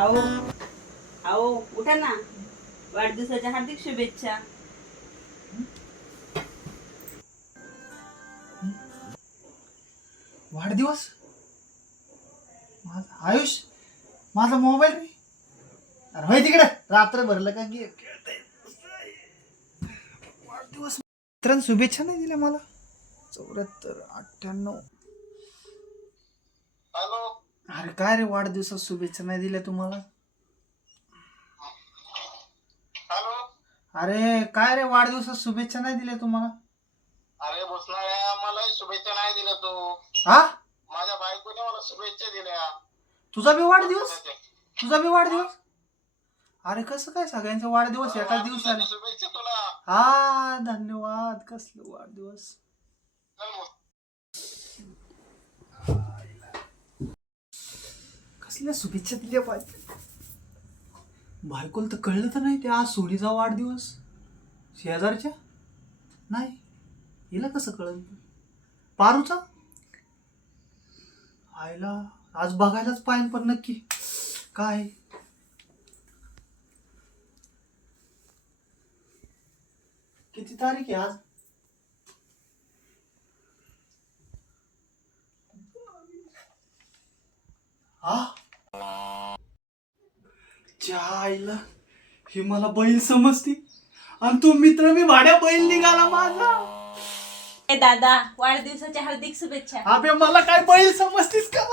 आओ आओ उठा ना, वाढदिवसाच्या हार्दिक शुभेच्छा. वाढदिवस माझा आयुष, माझा मोबाईल रे. अरे होय तिकडे रात्र भरलं का की वाढदिवस मित्रांनी शुभेच्छा नाही दिल्या मला. 74 98. हॅलो. अरे काय रे वाढदिवसात शुभेच्छा नाही दिल्या तुम्हाला? हॅलो. अरे काय रे वाढदिवसात शुभेच्छा नाही दिल्या तुम्हाला? अरे भुसनाळ्या, मला शुभेच्छा नाही दिल्या तू. हा, माझ्या बायकोने मला शुभेच्छा दिल्या. तुझा बी वाढदिवस? तुझा बी वाढदिवस? अरे कसं काय सगळ्यांचा वाढदिवस एकाच दिवशी आले? शुभेच्छा तुला. हा धन्यवाद. कसलं वाढदिवस? चल मग. कसल्या शुभेच्छा दिल्या पाहिजे? बायकोला तर कळलं तर नाही ते आज सोडीचा वाढदिवस शेजारच्या. नाही, हिला कसं कळलं? पारूचा आईला आज बघायलाच पाहिजे पण नक्की काय. किती तारीख आहे आज? हा, च्या आईला ही मला बैल समजती आणि तो मित्र मी भाड्या बैल निघाला माझा. ए दादा, वाढदिवसाच्या हार्दिक शुभेच्छा. अबे मला काय बैल समजतीस का?